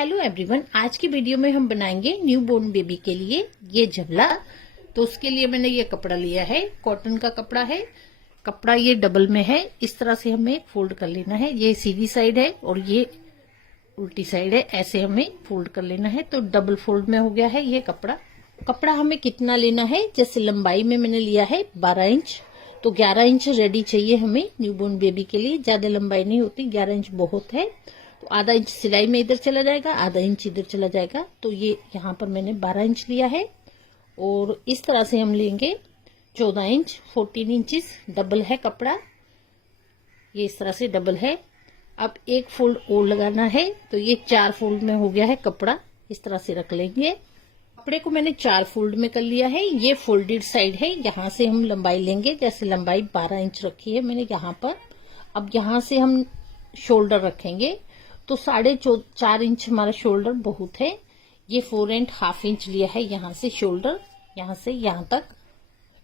Hello everyone, आज की video में हम बनाएंगे न्यू बोर्न बेबी के लिए ये झबला। तो उसके लिए मैंने ये कपड़ा लिया है, कॉटन का कपड़ा है। कपड़ा ये डबल में है, इस तरह से हमें फोल्ड कर लेना है। ये सीधी साइड है और ये उल्टी साइड है, ऐसे हमें फोल्ड कर लेना है। तो डबल फोल्ड में हो गया है ये कपड़ा। कपड़ा हमें कितना लेना है, जैसे लंबाई में मैंने लिया है 12 इंच, तो 11 इंच रेडी चाहिए हमें न्यू बोर्न बेबी के लिए। ज्यादा लंबाई नहीं होती, 11 इंच बहुत है। तो आधा इंच सिलाई में इधर चला जाएगा, आधा इंच इधर चला जाएगा। तो ये यहाँ पर मैंने 12 इंच लिया है और इस तरह से हम लेंगे 14 इंच। 14 इंचिस डबल है कपड़ा, ये इस तरह से डबल है। अब एक फोल्ड और लगाना है, तो ये 4 फोल्ड में हो गया है कपड़ा। इस तरह से रख लेंगे। कपड़े को मैंने 4 फोल्ड में कर लिया है। ये फोल्डेड साइड है, यहाँ से हम लंबाई लेंगे। जैसे लंबाई 12 इंच रखी है मैंने यहाँ पर। अब यहाँ से हम शोल्डर रखेंगे, तो 4.5 इंच हमारा शोल्डर बहुत है। ये 4.5 इंच लिया है यहाँ से शोल्डर, यहाँ से यहाँ तक।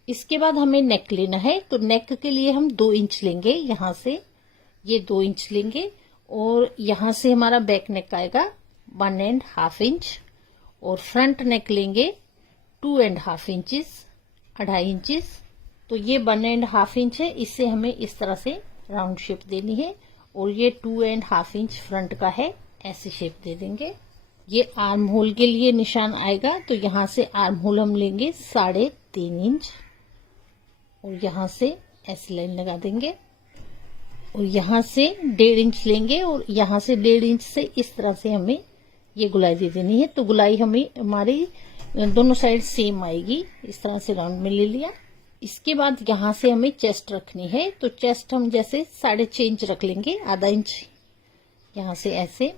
इसके बाद हमें नेक लेना है, तो नेक के लिए हम 2 इंच लेंगे। यहाँ से ये 2 इंच लेंगे और यहाँ से हमारा बैक नेक आएगा 1.5 इंच और फ्रंट नेक लेंगे 2.5 इंचेस, 2.5 इंचेस। तो ये 1.5 इंच है, इससे हमें इस तरह से राउंड शेप देनी है। और ये 2.5 इंच फ्रंट का है, ऐसे शेप दे देंगे। ये आर्म होल के लिए निशान आएगा, तो यहाँ से आर्म होल हम लेंगे 3.5 इंच और यहाँ से ऐसी लाइन लगा देंगे। और यहाँ से 1.5 इंच लेंगे और यहाँ से 1.5 इंच से इस तरह से हमें ये गुलाई दे देनी है। तो गुलाई हमें हमारी दोनों साइड सेम आएगी। इस तरह से राउंड में ले लिया। इसके बाद यहाँ से हमें चेस्ट रखनी है, तो चेस्ट हम जैसे 6.5 इंच रख लेंगे, आधा इंच यहाँ से ऐसे।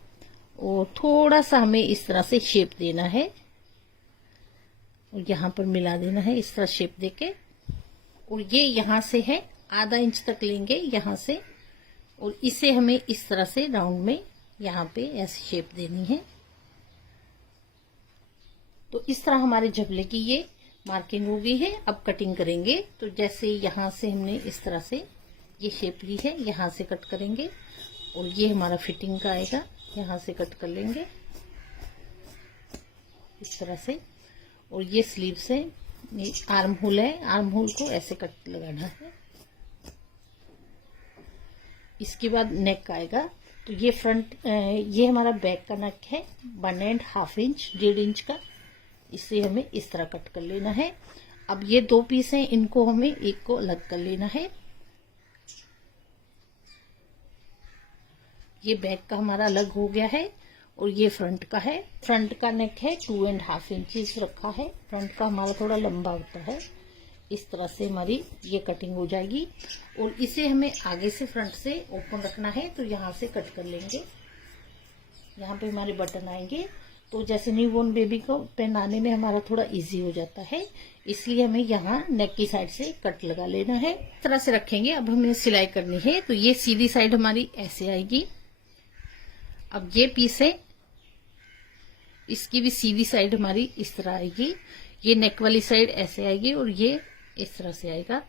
और थोड़ा सा हमें इस तरह से शेप देना है और यहाँ पर मिला देना है इस तरह शेप देके। और ये यहाँ से है, आधा इंच तक लेंगे यहाँ से और इसे हमें इस तरह से राउंड में यहाँ पे ऐसे शेप देनी है। तो इस तरह हमारे झबले की ये मार्किंग हो गई है। अब कटिंग करेंगे, तो जैसे यहाँ से हमने इस तरह से ये शेप ली है, यहाँ से कट करेंगे और ये हमारा फिटिंग का आएगा, यहाँ से कट कर लेंगे इस तरह से। और ये स्लीव से आर्म होल है, आर्म होल को ऐसे कट लगाना है। इसके बाद नेक आएगा, तो ये फ्रंट, ये हमारा बैक का नेक है 1.5 इंच, 1.5 इंच का। इसे हमें इस तरह कट कर लेना है। अब ये 2 पीस हैं, इनको हमें एक को अलग कर लेना है। ये बैक का हमारा अलग हो गया है और ये फ्रंट का है। फ्रंट का नेक है 2.5 इंचेस रखा है। फ्रंट का हमारा थोड़ा लंबा होता है। इस तरह से हमारी ये कटिंग हो जाएगी। और इसे हमें आगे से फ्रंट से ओपन रखना है, तो यहाँ से कट कर लेंगे। यहाँ पे हमारे बटन आएंगे, तो जैसे न्यू बोर्न बेबी को पहनाने में हमारा थोड़ा इजी हो जाता है, इसलिए हमें यहाँ नेक की साइड से कट लगा लेना है। इस तरह से रखेंगे। अब हमें सिलाई करनी है, तो ये सीधी साइड हमारी ऐसे आएगी। अब ये पीस है, इसकी भी सीधी साइड हमारी इस तरह आएगी। ये नेक वाली साइड ऐसे आएगी और ये इस तरह से आएगा।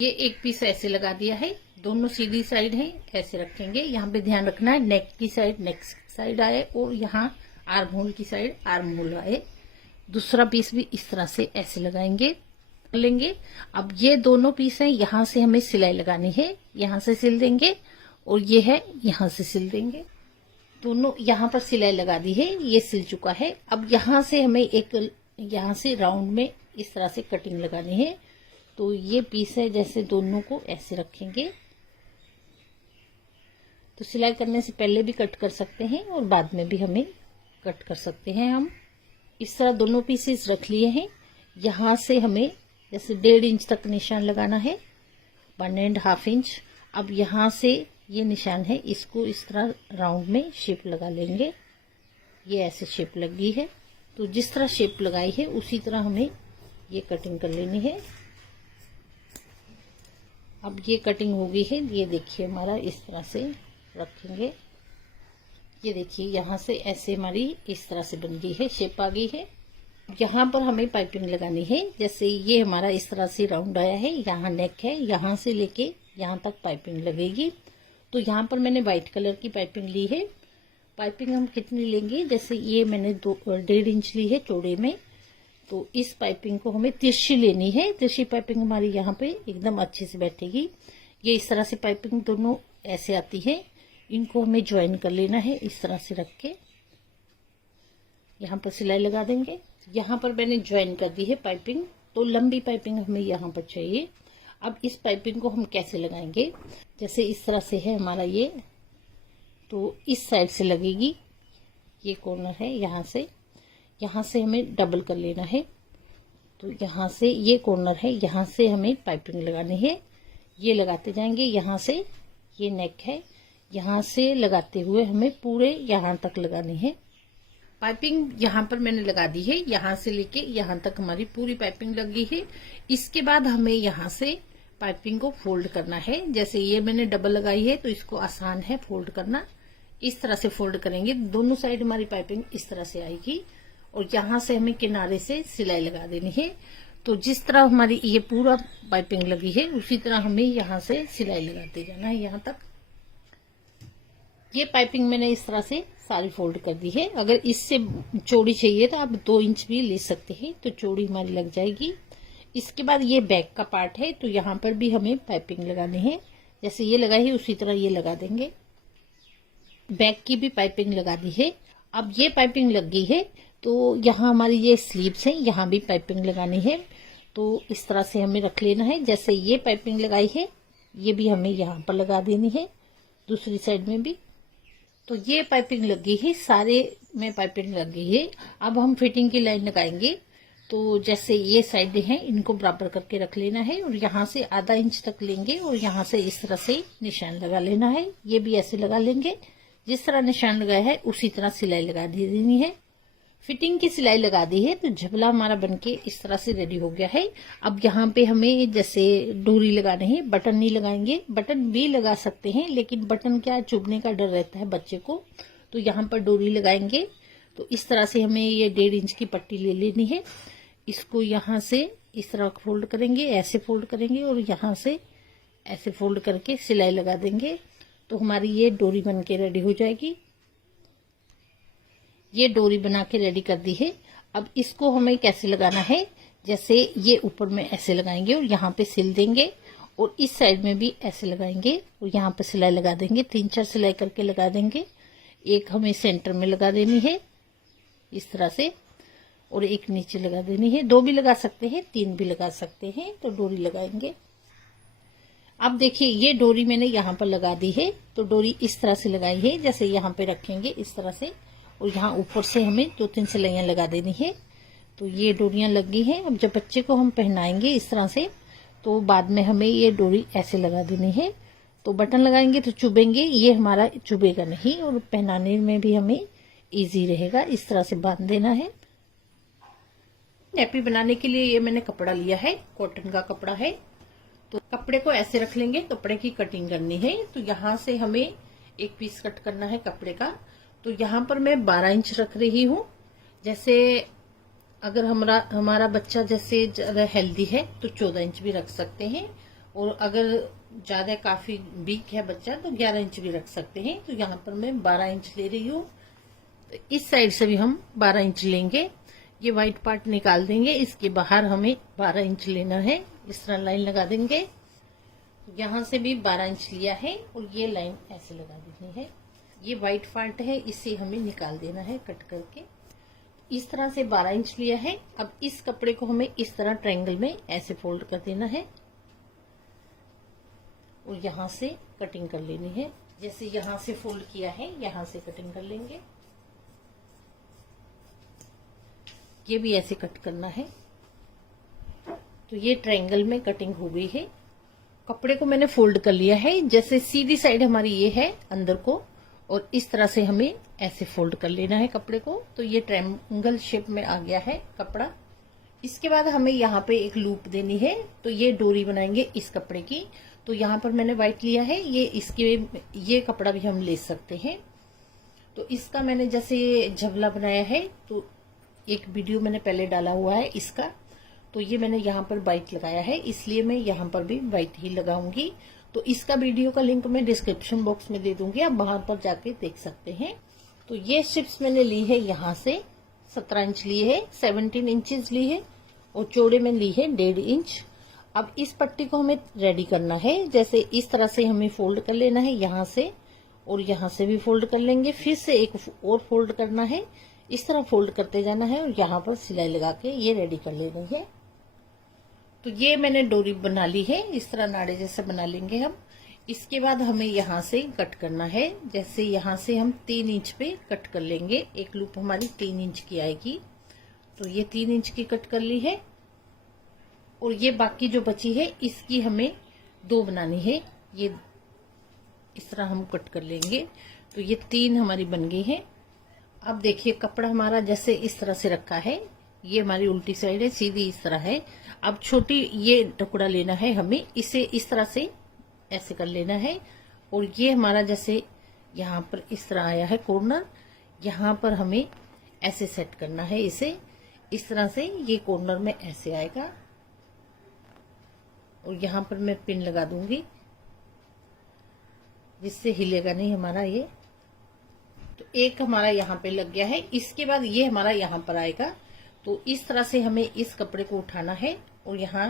ये एक पीस ऐसे लगा दिया है, दोनों सीधी साइड है, ऐसे रखेंगे। यहाँ पे ध्यान रखना है नेक की साइड नेक साइड आए और यहाँ आर्म होल की साइड आर्म होल आए। दूसरा पीस भी इस तरह से ऐसे लगाएंगे लेंगे। अब ये दोनों पीस हैं, यहाँ से हमें सिलाई लगानी है, यहाँ से सिल देंगे और ये है यहाँ से सिल देंगे। दोनों यहाँ पर सिलाई लगा दी है, ये सिल चुका है। अब यहाँ से हमें एक यहाँ से राउंड में इस तरह से कटिंग लगानी है। तो ये पीस है, जैसे दोनों को ऐसे रखेंगे। तो सिलाई करने से पहले भी कट कर सकते हैं और बाद में भी हमें कट कर सकते हैं। हम इस तरह दोनों पीसेस रख लिए हैं। यहाँ से हमें जैसे 1.5 इंच तक निशान लगाना है, 1.5 इंच। अब यहाँ से ये निशान है, इसको इस तरह राउंड में शेप लगा लेंगे। ये ऐसे शेप लगी है, तो जिस तरह शेप लगाई है उसी तरह हमें ये कटिंग कर लेनी है। अब ये कटिंग हो गई है, ये देखिए हमारा इस तरह से रखेंगे। ये देखिए यहाँ से ऐसे हमारी इस तरह से बन गई है, शेप आ गई है। यहाँ पर हमें पाइपिंग लगानी है। जैसे ये हमारा इस तरह से राउंड आया है, यहाँ नेक है, यहाँ से लेके यहाँ तक पाइपिंग लगेगी। तो यहाँ पर मैंने व्हाइट कलर की पाइपिंग ली है पाइपिंग हम कितनी लेंगे, जैसे ये मैंने 1.5 इंच ली है चौड़े में, तो इस पाइपिंग को हमें तिरछी लेनी है। तिरछी पाइपिंग हमारी यहाँ पे एकदम अच्छे से बैठेगी। ये इस तरह से पाइपिंग दोनों ऐसे आती है, इनको हमें ज्वाइन कर लेना है इस तरह से रख के। यहाँ पर सिलाई लगा देंगे। यहाँ पर मैंने ज्वाइन कर दी है पाइपिंग, तो लंबी पाइपिंग हमें यहाँ पर चाहिए। अब इस पाइपिंग को हम कैसे लगाएंगे, जैसे इस तरह से है हमारा ये, तो इस साइड से लगेगी, ये कॉर्नर है, यहाँ से हमें डबल कर लेना है। तो यहाँ से ये कॉर्नर है, यहाँ से हमें पाइपिंग लगानी है। ये लगाते जाएंगे, यहाँ से ये नेक है, यहाँ से लगाते हुए हमें पूरे यहाँ तक लगानी है पाइपिंग। यहाँ पर मैंने लगा दी है, यहाँ से लेके यहाँ तक हमारी पूरी पाइपिंग लगी है। इसके बाद हमें यहाँ से पाइपिंग को फोल्ड करना है। जैसे ये मैंने डबल लगाई है तो इसको आसान है फोल्ड करना। इस तरह से फोल्ड करेंगे, दोनों साइड हमारी पाइपिंग इस तरह से आएगी और यहाँ से हमें किनारे से सिलाई लगा देनी है। तो जिस तरह हमारी ये पूरा पाइपिंग लगी है उसी तरह हमें यहाँ से सिलाई लगाते जाना है यहाँ तक। ये पाइपिंग मैंने इस तरह से सारी फोल्ड कर दी है। अगर इससे चौड़ी चाहिए तो आप 2 इंच भी ले सकते हैं, तो चौड़ी हमारी लग जाएगी। इसके बाद ये बैक का पार्ट है, तो यहाँ पर भी हमें पाइपिंग लगानी है। जैसे ये लगाई है उसी तरह ये लगा देंगे। बैक की भी पाइपिंग लगा दी है। अब ये पाइपिंग लग गई है, तो यहाँ हमारी ये स्लीव्स हैं, यहाँ भी पाइपिंग लगानी है। तो इस तरह से हमें रख लेना है। जैसे ये पाइपिंग लगाई है, ये भी हमें यहाँ पर लगा देनी है, दूसरी साइड में भी। तो ये पाइपिंग लग गई है, सारे में पाइपिंग लग गई है। अब हम फिटिंग की लाइन लगाएंगे। तो जैसे ये साइड हैं, इनको बराबर करके रख लेना है और यहाँ से आधा इंच तक लेंगे और यहाँ से इस तरह से निशान लगा लेना है। ये भी ऐसे लगा लेंगे, जिस तरह निशान लगाया है उसी तरह सिलाई लगा देनी है। फिटिंग की सिलाई लगा दी है, तो झबला हमारा बनके इस तरह से रेडी हो गया है। अब यहाँ पे हमें जैसे डोरी लगानी है, बटन नहीं लगाएंगे, बटन भी लगा सकते हैं, लेकिन बटन क्या चुभने का डर रहता है बच्चे को, तो यहाँ पर डोरी लगाएंगे। तो इस तरह से हमें ये 1.5 इंच की पट्टी ले लेनी है। इसको यहाँ से इस तरह फोल्ड करेंगे, ऐसे फोल्ड करेंगे और यहाँ से ऐसे फोल्ड करके सिलाई लगा देंगे। तो हमारी ये डोरी बन के रेडी हो जाएगी। ये डोरी बना के रेडी कर दी है। अब इसको हमें कैसे लगाना है, जैसे ये ऊपर में ऐसे लगाएंगे और यहाँ पे सिल देंगे और इस साइड में भी ऐसे लगाएंगे और यहाँ पे सिलाई लगा देंगे। 3-4 सिलाई करके लगा देंगे। एक हमें सेंटर में लगा देनी है इस तरह से और एक नीचे लगा देनी है। 2 भी लगा सकते हैं, 3 भी लगा सकते हैं। तो डोरी लगाएंगे। अब देखिए ये डोरी मैंने यहाँ पर लगा दी है, तो डोरी इस तरह से लगाई है, जैसे यहाँ पे रखेंगे इस तरह से और यहाँ ऊपर से हमें 2-3 सिलाइयाँ लगा देनी है। तो ये डोरियां लग गई हैं। अब जब बच्चे को हम पहनाएंगे इस तरह से, तो बाद में हमें ये डोरी ऐसे लगा देनी है। तो बटन लगाएंगे तो चुभेंगे, ये हमारा चुभेगा नहीं और पहनाने में भी हमें इजी रहेगा। इस तरह से बांध देना है। नैपी बनाने के लिए ये मैंने कपड़ा लिया है, कॉटन का कपड़ा है। तो कपड़े को ऐसे रख लेंगे, कपड़े की कटिंग करनी है। तो यहाँ से हमें एक पीस कट करना है कपड़े का। तो यहाँ पर मैं 12 इंच रख रही हूँ। जैसे अगर हमारा बच्चा जैसे ज्यादा हेल्दी है तो 14 इंच भी रख सकते हैं, और अगर ज्यादा काफी वीक है बच्चा तो 11 इंच भी रख सकते हैं। तो यहाँ पर मैं 12 इंच ले रही हूँ। तो इस साइड से भी हम 12 इंच लेंगे। ये व्हाइट पार्ट निकाल देंगे, इसके बाहर हमें 12 इंच लेना है। इस तरह लाइन लगा देंगे। यहाँ से भी 12 इंच लिया है और ये लाइन ऐसे लगा देनी है। ये व्हाइट पार्ट है, इसे हमें निकाल देना है कट करके। इस तरह से 12 इंच लिया है। अब इस कपड़े को हमें इस तरह ट्रायंगल में ऐसे फोल्ड कर देना है और यहाँ से कटिंग कर लेनी है। जैसे यहाँ से फोल्ड किया है, यहाँ से कटिंग कर लेंगे। ये भी ऐसे कट करना है। तो ये ट्रायंगल में कटिंग हो गई है। कपड़े को मैंने फोल्ड कर लिया है। जैसे सीधी साइड हमारी ये है अंदर को, और इस तरह से हमें ऐसे फोल्ड कर लेना है कपड़े को। तो ये ट्रायंगल शेप में आ गया है कपड़ा। इसके बाद हमें यहाँ पे एक लूप देनी है। तो ये डोरी बनाएंगे इस कपड़े की। तो यहाँ पर मैंने व्हाइट लिया है, ये कपड़ा भी हम ले सकते हैं। तो इसका मैंने जैसे झबला बनाया है, तो एक वीडियो मैंने पहले डाला हुआ है इसका। तो ये मैंने यहाँ पर व्हाइट लगाया है, इसलिए मैं यहाँ पर भी व्हाइट ही लगाऊंगी। तो इसका वीडियो का लिंक मैं डिस्क्रिप्शन बॉक्स में दे दूंगी, आप वहां पर जाके देख सकते हैं। तो ये स्ट्रिप्स मैंने ली है यहाँ से 17 इंच ली है, 17 इंचेस ली है और चौड़े में ली है 1.5 इंच। अब इस पट्टी को हमें रेडी करना है। जैसे इस तरह से हमें फोल्ड कर लेना है यहाँ से, और यहाँ से भी फोल्ड कर लेंगे, फिर से एक और फोल्ड करना है, इस तरह फोल्ड करते जाना है और यहाँ पर सिलाई लगा के ये रेडी कर लेनी है। तो ये मैंने डोरी बना ली है, इस तरह नाड़े जैसे बना लेंगे हम। इसके बाद हमें यहाँ से कट करना है। जैसे यहाँ से हम 3 इंच पे कट कर लेंगे, एक लूप हमारी 3 इंच की आएगी। तो ये 3 इंच की कट कर ली है और ये बाकी जो बची है इसकी हमें 2 बनानी है। ये इस तरह हम कट कर लेंगे। तो ये 3 हमारी बन गई है। अब देखिए कपड़ा हमारा जैसे इस तरह से रखा है, ये हमारी उल्टी साइड है, सीधी इस तरह है। अब छोटी ये टुकड़ा लेना है हमें, इसे इस तरह से ऐसे कर लेना है और ये हमारा जैसे यहाँ पर इस तरह आया है कॉर्नर, यहाँ पर हमें ऐसे सेट करना है इसे, इस तरह से ये कॉर्नर में ऐसे आएगा और यहाँ पर मैं पिन लगा दूंगी जिससे हिलेगा नहीं हमारा ये। तो एक हमारा यहाँ पे लग गया है। इसके बाद ये हमारा यहाँ पर आएगा। तो इस तरह से हमें इस कपड़े को उठाना है और यहाँ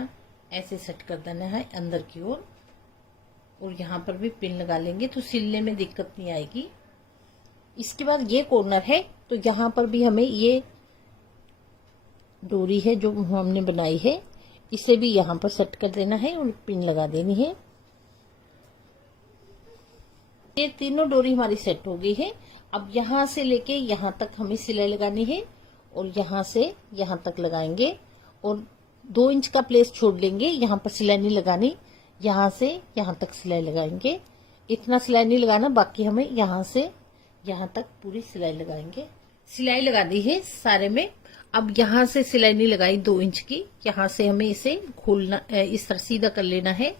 ऐसे सेट कर देना है अंदर की ओर, और यहाँ पर भी पिन लगा लेंगे तो सिलने में दिक्कत नहीं आएगी। इसके बाद ये कॉर्नर है, तो यहाँ पर भी हमें ये डोरी है जो हमने बनाई है, इसे भी यहाँ पर सेट कर देना है और पिन लगा देनी है। ये तीनों डोरी हमारी सेट हो गई है। अब यहाँ से लेके यहाँ तक हमें सिलाई लगानी है और यहाँ से यहाँ तक लगाएंगे और 2 इंच का प्लेस छोड़ लेंगे, यहाँ पर सिलाई नहीं लगानी, यहाँ से यहाँ तक सिलाई लगाएंगे। इतना सिलाई नहीं लगाना, बाकी हमें यहाँ से यहाँ तक पूरी सिलाई लगाएंगे। सिलाई लगा दी है सारे में। अब यहाँ से सिलाई नहीं लगाई 2 इंच की, यहाँ से हमें इसे खोलना, इस तरह सीधा कर लेना है।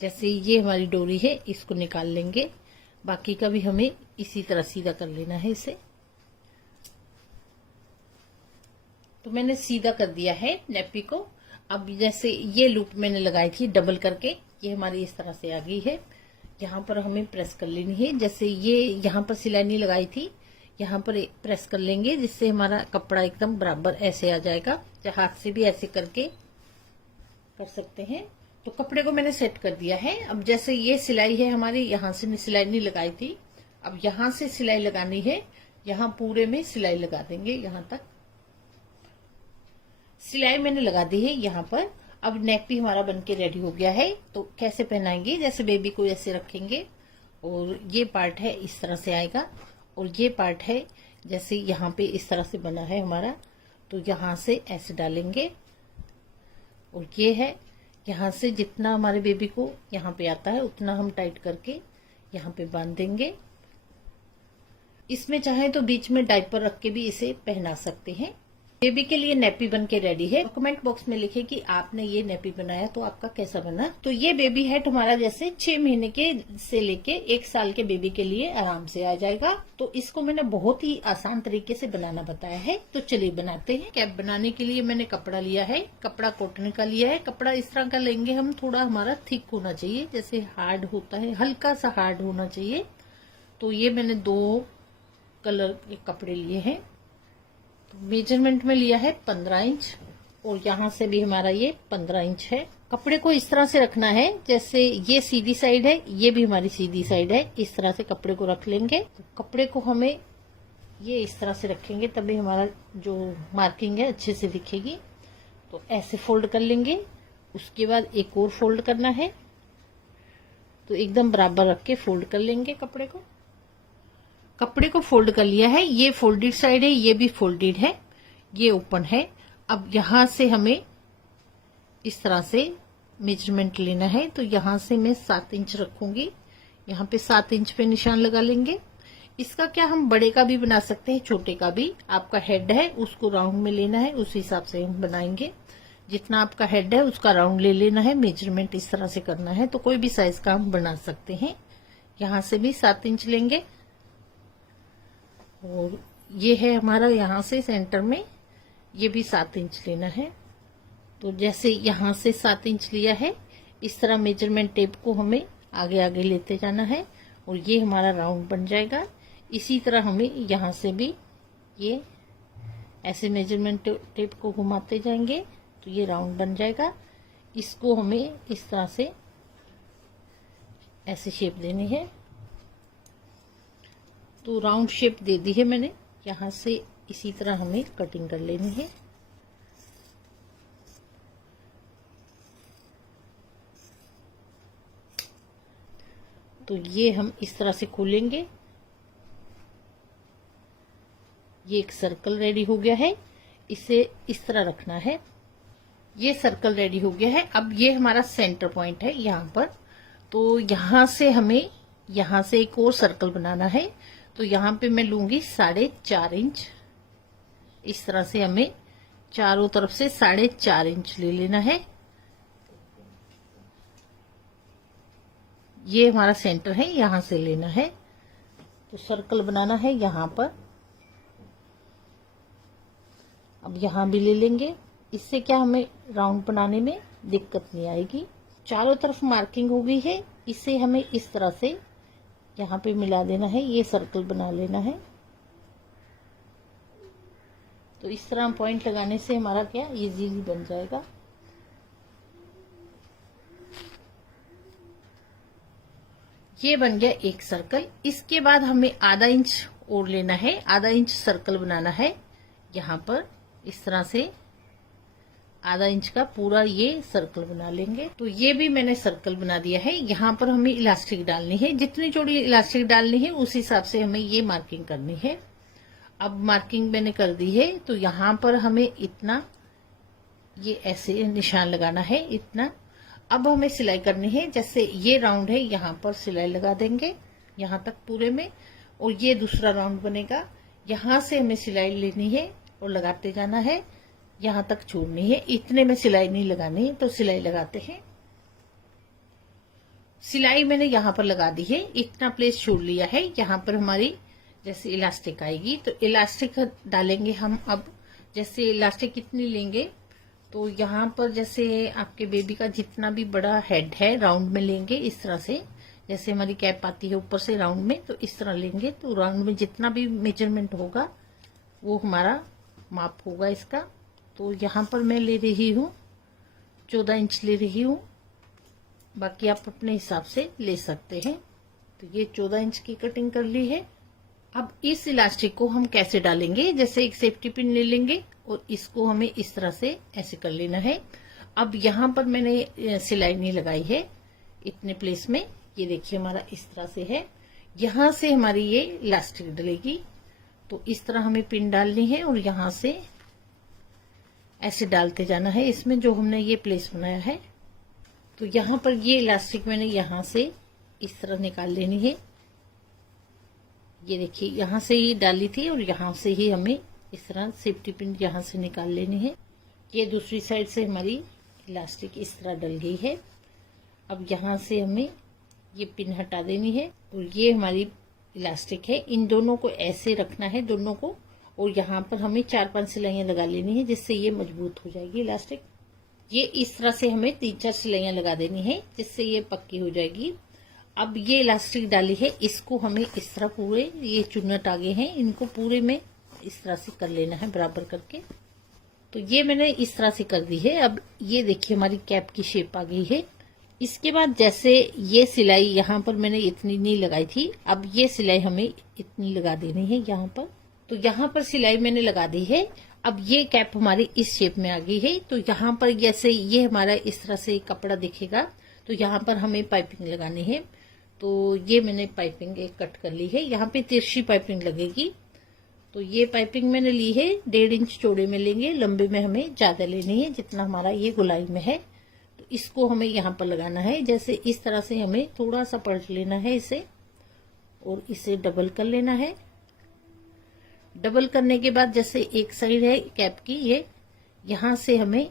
जैसे ये हमारी डोरी है, इसको निकाल लेंगे, बाकी का भी हमें इसी तरह सीधा कर लेना है इसे। तो मैंने सीधा कर दिया है नेपी को। अब जैसे ये लूप मैंने लगाई थी डबल करके, ये हमारी इस तरह से आ गई है। यहाँ पर हमें प्रेस कर लेनी है। जैसे ये यहाँ पर सिलाई नहीं लगाई थी, यहाँ पर प्रेस कर लेंगे जिससे हमारा कपड़ा एकदम बराबर ऐसे आ जाएगा। हाथ से भी ऐसे करके कर सकते हैं। तो कपड़े को मैंने सेट कर दिया है। अब जैसे ये सिलाई है हमारी, यहाँ से सिलाई नहीं लगाई थी, अब यहाँ से सिलाई लगानी है, यहाँ पूरे में सिलाई लगा देंगे यहाँ तक। सिलाई मैंने लगा दी है यहाँ पर। अब नेक भी हमारा बनके रेडी हो गया है। तो कैसे पहनाएंगे, जैसे बेबी को ऐसे रखेंगे और ये पार्ट है इस तरह से आएगा और ये पार्ट है जैसे यहाँ पे इस तरह से बना है हमारा, तो यहाँ से ऐसे डालेंगे और ये है यहाँ से जितना हमारे बेबी को यहाँ पे आता है उतना हम टाइट करके यहाँ पे बांध देंगे। इसमें चाहे तो बीच में डायपर रख के भी इसे पहना सकते हैं। बेबी के लिए नेपी बन के रेडी है। कमेंट बॉक्स में लिखे कि आपने ये नेपी बनाया तो आपका कैसा बना। तो ये बेबी हैट हमारा जैसे 6 महीने के से लेके 1 साल के बेबी के लिए आराम से आ जाएगा। तो इसको मैंने बहुत ही आसान तरीके से बनाना बताया है। तो चलिए बनाते हैं। कैप बनाने के लिए मैंने कपड़ा लिया है, कपड़ा कॉटन का लिया है। कपड़ा इस तरह का लेंगे हम, थोड़ा हमारा थिक होना चाहिए, जैसे हार्ड होता है, हल्का सा हार्ड होना चाहिए। तो ये मैंने 2 कलर के कपड़े लिए हैं। तो मेजरमेंट में लिया है 15 इंच और यहाँ से भी हमारा ये 15 इंच है। कपड़े को इस तरह से रखना है जैसे ये सीधी साइड है, ये भी हमारी सीधी साइड है। इस तरह से कपड़े को रख लेंगे। तो कपड़े को हमें ये इस तरह से रखेंगे तभी हमारा जो मार्किंग है अच्छे से दिखेगी। तो ऐसे फोल्ड कर लेंगे। उसके बाद एक और फोल्ड करना है, तो एकदम बराबर रख के फोल्ड कर लेंगे कपड़े को। कपड़े को फोल्ड कर लिया है। ये फोल्डेड साइड है, ये भी फोल्डेड है, ये ओपन है। अब यहाँ से हमें इस तरह से मेजरमेंट लेना है। तो यहाँ से मैं 7 इंच रखूंगी, यहाँ पे 7 इंच पे निशान लगा लेंगे। इसका क्या हम बड़े का भी बना सकते हैं, छोटे का भी। आपका हेड है उसको राउंड में लेना है, उस हिसाब से हम बनाएंगे। जितना आपका हेड है उसका राउंड ले लेना है, मेजरमेंट इस तरह से करना है। तो कोई भी साइज का हम बना सकते हैं। यहाँ से भी 7 इंच लेंगे और ये है हमारा यहाँ से सेंटर में, ये भी 7 इंच लेना है। तो जैसे यहाँ से 7 इंच लिया है, इस तरह मेजरमेंट टेप को हमें आगे आगे लेते जाना है और ये हमारा राउंड बन जाएगा। इसी तरह हमें यहाँ से भी ये ऐसे मेजरमेंट टेप को घुमाते जाएंगे तो ये राउंड बन जाएगा। इसको हमें इस तरह से ऐसे शेप देनी है। तो राउंड शेप दे दी है मैंने। यहाँ से इसी तरह हमें कटिंग कर लेनी है। तो ये हम इस तरह से खोलेंगे। ये एक सर्कल रेडी हो गया है, इसे इस तरह रखना है। ये सर्कल रेडी हो गया है। अब ये हमारा सेंटर पॉइंट है यहाँ पर। तो यहाँ से हमें यहाँ से एक और सर्कल बनाना है। तो यहाँ पे मैं लूंगी 4.5 इंच। इस तरह से हमें चारों तरफ से 4.5 इंच ले लेना है। ये हमारा सेंटर है, यहां से लेना है। तो सर्कल बनाना है यहाँ पर। अब यहाँ भी ले लेंगे। इससे क्या हमें राउंड बनाने में दिक्कत नहीं आएगी। चारों तरफ मार्किंग हो गई है। इसे हमें इस तरह से यहाँ पे मिला देना है। ये सर्कल बना लेना है। तो इस तरह पॉइंट लगाने से हमारा क्या इजीली बन जाएगा। ये बन गया एक सर्कल। इसके बाद हमें आधा इंच और लेना है। आधा इंच सर्कल बनाना है यहाँ पर। इस तरह से आधा इंच का पूरा ये सर्कल बना लेंगे। तो ये भी मैंने सर्कल बना दिया है। यहाँ पर हमें इलास्टिक डालनी है। जितनी चौड़ी इलास्टिक डालनी है उस हिसाब से हमें ये मार्किंग करनी है। अब मार्किंग मैंने कर दी है। तो यहाँ पर हमें इतना ये ऐसे निशान लगाना है, इतना। अब हमें सिलाई करनी है। जैसे ये राउंड है, यहाँ पर सिलाई लगा देंगे यहाँ तक पूरे में। और ये दूसरा राउंड बनेगा। यहाँ से हमें सिलाई लेनी है और लगाते जाना है। यहाँ तक छोड़नी है। इतने में सिलाई नहीं लगानी है, तो सिलाई लगाते हैं। सिलाई मैंने यहाँ पर लगा दी है। इतना प्लेस छोड़ लिया है। यहाँ पर हमारी जैसे इलास्टिक आएगी तो इलास्टिक डालेंगे हम। अब जैसे इलास्टिक कितनी लेंगे, तो यहाँ पर जैसे आपके बेबी का जितना भी बड़ा हेड है राउंड में लेंगे। इस तरह से जैसे हमारी कैप आती है ऊपर से राउंड में, तो इस तरह लेंगे। तो राउंड में जितना भी मेजरमेंट होगा वो हमारा माप होगा इसका। तो यहाँ पर मैं ले रही हूँ 14 इंच ले रही हूँ। बाकी आप अपने हिसाब से ले सकते हैं। तो ये 14 इंच की कटिंग कर ली है। अब इस इलास्टिक को हम कैसे डालेंगे, जैसे एक सेफ्टी पिन ले लेंगे और इसको हमें इस तरह से ऐसे कर लेना है। अब यहाँ पर मैंने सिलाई नहीं लगाई है इतने प्लेस में। ये देखिए हमारा इस तरह से है। यहाँ से हमारी ये इलास्टिक डलेगी। तो इस तरह हमें पिन डालनी है और यहाँ से ऐसे डालते जाना है इसमें जो हमने ये प्लेस बनाया है। तो यहाँ पर ये इलास्टिक मैंने यहाँ से इस तरह निकाल लेनी है। ये देखिए यहाँ से ही डाली थी और यहाँ से ही हमें इस तरह सेफ्टी पिन यहाँ से निकाल लेनी है। ये दूसरी साइड से हमारी इलास्टिक इस तरह डल गई है। अब यहाँ से हमें ये पिन हटा देनी है और ये हमारी इलास्टिक है। इन दोनों को ऐसे रखना है दोनों को, और यहाँ पर हमें 4-5 सिलाइयाँ लगा लेनी है जिससे ये मजबूत हो जाएगी इलास्टिक। ये इस तरह से हमें 3-4 सिलाइयाँ लगा देनी है जिससे ये पक्की हो जाएगी। अब ये इलास्टिक डाली है, इसको हमें इस तरह पूरे ये चुन्नट आगे हैं इनको पूरे में इस तरह से कर लेना है बराबर करके। तो ये मैंने इस तरह से कर दी है। अब ये देखिए हमारी कैप की शेप आ गई है। इसके बाद जैसे ये सिलाई यहाँ पर मैंने इतनी नहीं लगाई थी, अब ये सिलाई हमें इतनी लगा देनी है यहाँ पर। तो यहाँ पर सिलाई मैंने लगा दी है। अब ये कैप हमारी इस शेप में आ गई है। तो यहाँ पर जैसे ये हमारा इस तरह से कपड़ा दिखेगा, तो यहाँ पर हमें पाइपिंग लगानी है। तो ये मैंने पाइपिंग एक कट कर ली है। यहाँ पे तिरछी पाइपिंग लगेगी। तो ये पाइपिंग मैंने ली है 1.5 इंच चौड़े में लेंगे, लंबे में हमें ज्यादा लेनी है जितना हमारा ये गोलाई में है। तो इसको हमें यहाँ पर लगाना है। जैसे इस तरह से हमें थोड़ा सा पलट लेना है इसे और इसे डबल कर लेना है। डबल करने के बाद जैसे एक साइड है कैप की, ये यहाँ से हमें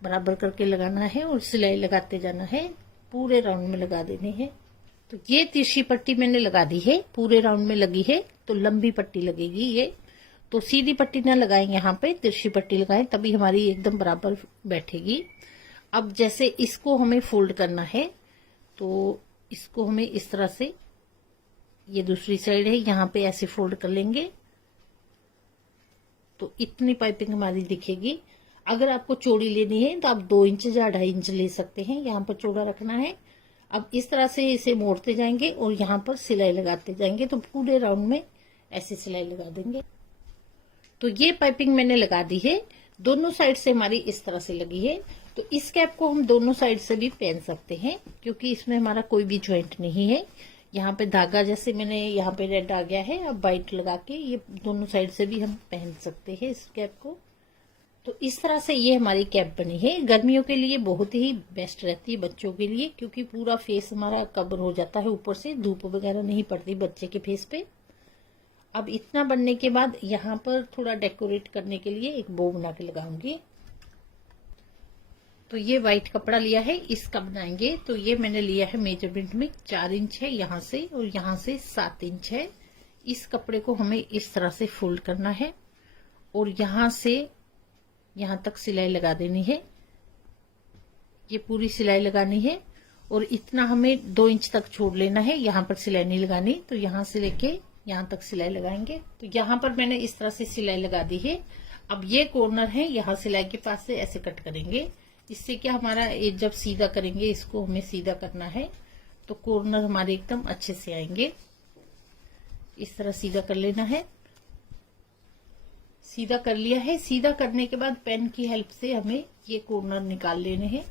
बराबर करके लगाना है और सिलाई लगाते जाना है। पूरे राउंड में लगा देनी है। तो ये तिरछी पट्टी मैंने लगा दी है, पूरे राउंड में लगी है। तो लंबी पट्टी लगेगी ये। तो सीधी पट्टी ना लगाएं, यहाँ पे तिरछी पट्टी लगाएं, तभी हमारी एकदम बराबर बैठेगी। अब जैसे इसको हमें फोल्ड करना है, तो इसको हमें इस तरह से ये दूसरी साइड है, यहाँ पे ऐसे फोल्ड कर लेंगे तो इतनी पाइपिंग हमारी दिखेगी। अगर आपको चौड़ी लेनी है तो आप 2 इंच या 2.5 इंच ले सकते हैं। यहाँ पर चौड़ा रखना है। अब इस तरह से इसे मोड़ते जाएंगे और यहाँ पर सिलाई लगाते जाएंगे तो पूरे राउंड में ऐसे सिलाई लगा देंगे। तो ये पाइपिंग मैंने लगा दी है, दोनों साइड से हमारी इस तरह से लगी है। तो इस कैप को हम दोनों साइड से भी पहन सकते हैं क्योंकि इसमें हमारा कोई भी ज्वाइंट नहीं है। यहाँ पे धागा जैसे मैंने यहाँ पे रेड आ गया है, अब वाइट लगा के ये दोनों साइड से भी हम पहन सकते हैं इस कैप को। तो इस तरह से ये हमारी कैप बनी है। गर्मियों के लिए बहुत ही बेस्ट रहती है, बच्चों के लिए, क्योंकि पूरा फेस हमारा कवर हो जाता है, ऊपर से धूप वगैरह नहीं पड़ती बच्चे के फेस पे। अब इतना बनने के बाद यहाँ पर थोड़ा डेकोरेट करने के लिए एक बो बना के लगाऊंगी। तो ये व्हाइट कपड़ा लिया है, इसका बनाएंगे। तो ये मैंने लिया है मेजरमेंट में 4 इंच है यहाँ से और यहाँ से 7 इंच है। इस कपड़े को हमें इस तरह से फोल्ड करना है और यहाँ से यहाँ तक सिलाई लगा देनी है। ये पूरी सिलाई लगानी है और इतना हमें 2 इंच तक छोड़ लेना है, यहाँ पर सिलाई नहीं लगानी। तो यहाँ से लेके यहाँ तक सिलाई लगाएंगे। तो यहाँ पर मैंने इस तरह से सिलाई लगा दी है। अब ये कॉर्नर है, यहाँ सिलाई के पास से ऐसे कट करेंगे। इससे क्या हमारा जब सीधा करेंगे, इसको हमें सीधा करना है तो कॉर्नर हमारे एकदम अच्छे से आएंगे। इस तरह सीधा कर लेना है। सीधा कर लिया है। सीधा करने के बाद पेन की हेल्प से हमें ये कॉर्नर निकाल लेने हैं।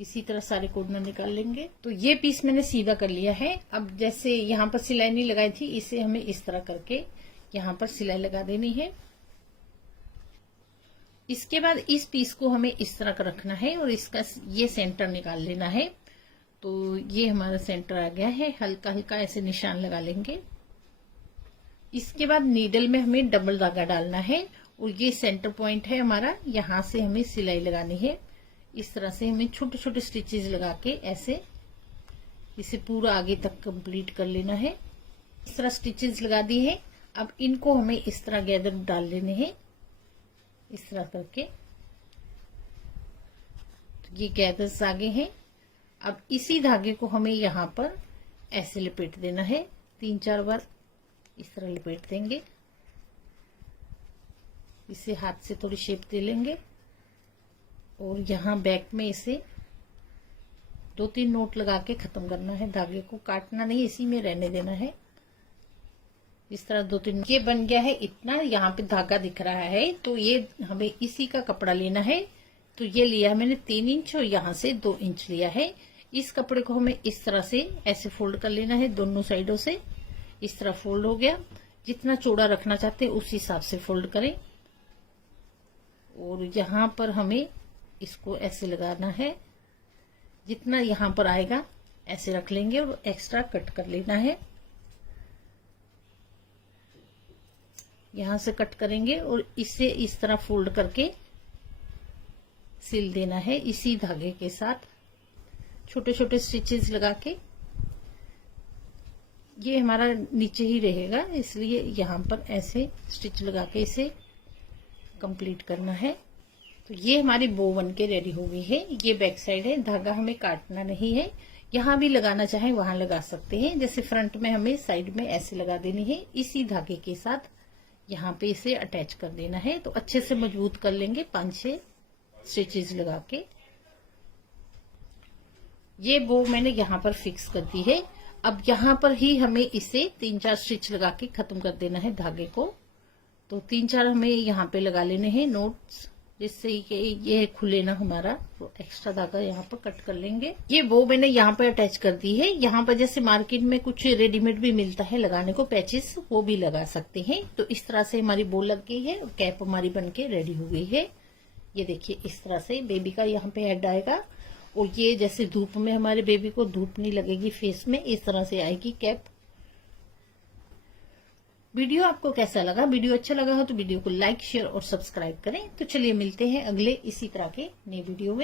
इसी तरह सारे कॉर्नर निकाल लेंगे। तो ये पीस मैंने सीधा कर लिया है। अब जैसे यहाँ पर सिलाई नहीं लगाई थी, इसे हमें इस तरह करके यहाँ पर सिलाई लगा देनी है। इसके बाद इस पीस को हमें इस तरह का रखना है और इसका ये सेंटर निकाल लेना है। तो ये हमारा सेंटर आ गया है। हल्का हल्का ऐसे निशान लगा लेंगे। इसके बाद नीडल में हमें डबल धागा डालना है और ये सेंटर पॉइंट है हमारा, यहाँ से हमें सिलाई लगानी है। इस तरह से हमें छोटे छोटे स्टिचेस लगा के ऐसे इसे पूरा आगे तक कंप्लीट कर लेना है। इस तरह स्टिचेस लगा दी है। अब इनको हमें इस तरह गैदर डाल लेने हैं, इस तरह करके। तो ये गैदर्स आगे हैं। अब इसी धागे को हमें यहाँ पर ऐसे लपेट देना है। 3-4 बार इस तरह लपेट देंगे। इसे हाथ से थोड़ी शेप दे लेंगे और यहाँ बैक में इसे 2-3 नोट लगा के खत्म करना है। धागे को काटना नहीं, इसी में रहने देना है। इस तरह 2-3 ये बन गया है। इतना यहाँ पे धागा दिख रहा है तो ये हमें इसी का कपड़ा लेना है। तो ये लिया है मैंने 3 इंच और यहाँ से 2 इंच लिया है। इस कपड़े को हमें इस तरह से ऐसे फोल्ड कर लेना है, दोनों साइडों से। इस तरह फोल्ड हो गया। जितना चौड़ा रखना चाहते हैं उस हिसाब से फोल्ड करें और यहाँ पर हमें इसको ऐसे लगाना है। जितना यहाँ पर आएगा ऐसे रख लेंगे और एक्स्ट्रा कट कर लेना है। यहाँ से कट करेंगे और इसे इस तरह फोल्ड करके सिल देना है इसी धागे के साथ, छोटे छोटे स्टिचेस लगा के। ये हमारा नीचे ही रहेगा, इसलिए यहाँ पर ऐसे स्टिच लगा के इसे कंप्लीट करना है। तो ये हमारी बो बन के रेडी हो गई है। ये बैक साइड है, धागा हमें काटना नहीं है। यहाँ भी लगाना चाहे वहां लगा सकते हैं। जैसे फ्रंट में हमें साइड में ऐसे लगा देनी है, इसी धागे के साथ यहाँ पे इसे अटैच कर देना है। तो अच्छे से मजबूत कर लेंगे 5-6 स्टिचेस लगा के। ये बो मैंने यहाँ पर फिक्स कर दी है। अब यहाँ पर ही हमें इसे 3-4 स्टिच लगा के खत्म कर देना है धागे को। तो 3-4 हमें यहाँ पे लगा लेने हैं नोट्स, जिससे ये खुले ना हमारा। तो एक्स्ट्रा धागा यहाँ पर कट कर लेंगे। ये बो मैंने यहाँ पर अटैच कर दी है। यहाँ पर जैसे मार्केट में कुछ रेडीमेड भी मिलता है लगाने को पैचेस, वो भी लगा सकते हैं। तो इस तरह से हमारी बो लग गई है और कैप हमारी बन के रेडी हो गई है। ये देखिए इस तरह से बेबी का यहाँ पे हेड आएगा और ये जैसे धूप में हमारे बेबी को धूप नहीं लगेगी फेस में, इस तरह से आएगी कैप। वीडियो आपको कैसा लगा? वीडियो अच्छा लगा हो तो वीडियो को लाइक, शेयर और सब्सक्राइब करें। तो चलिए मिलते हैं अगले इसी तरह के नए वीडियो में।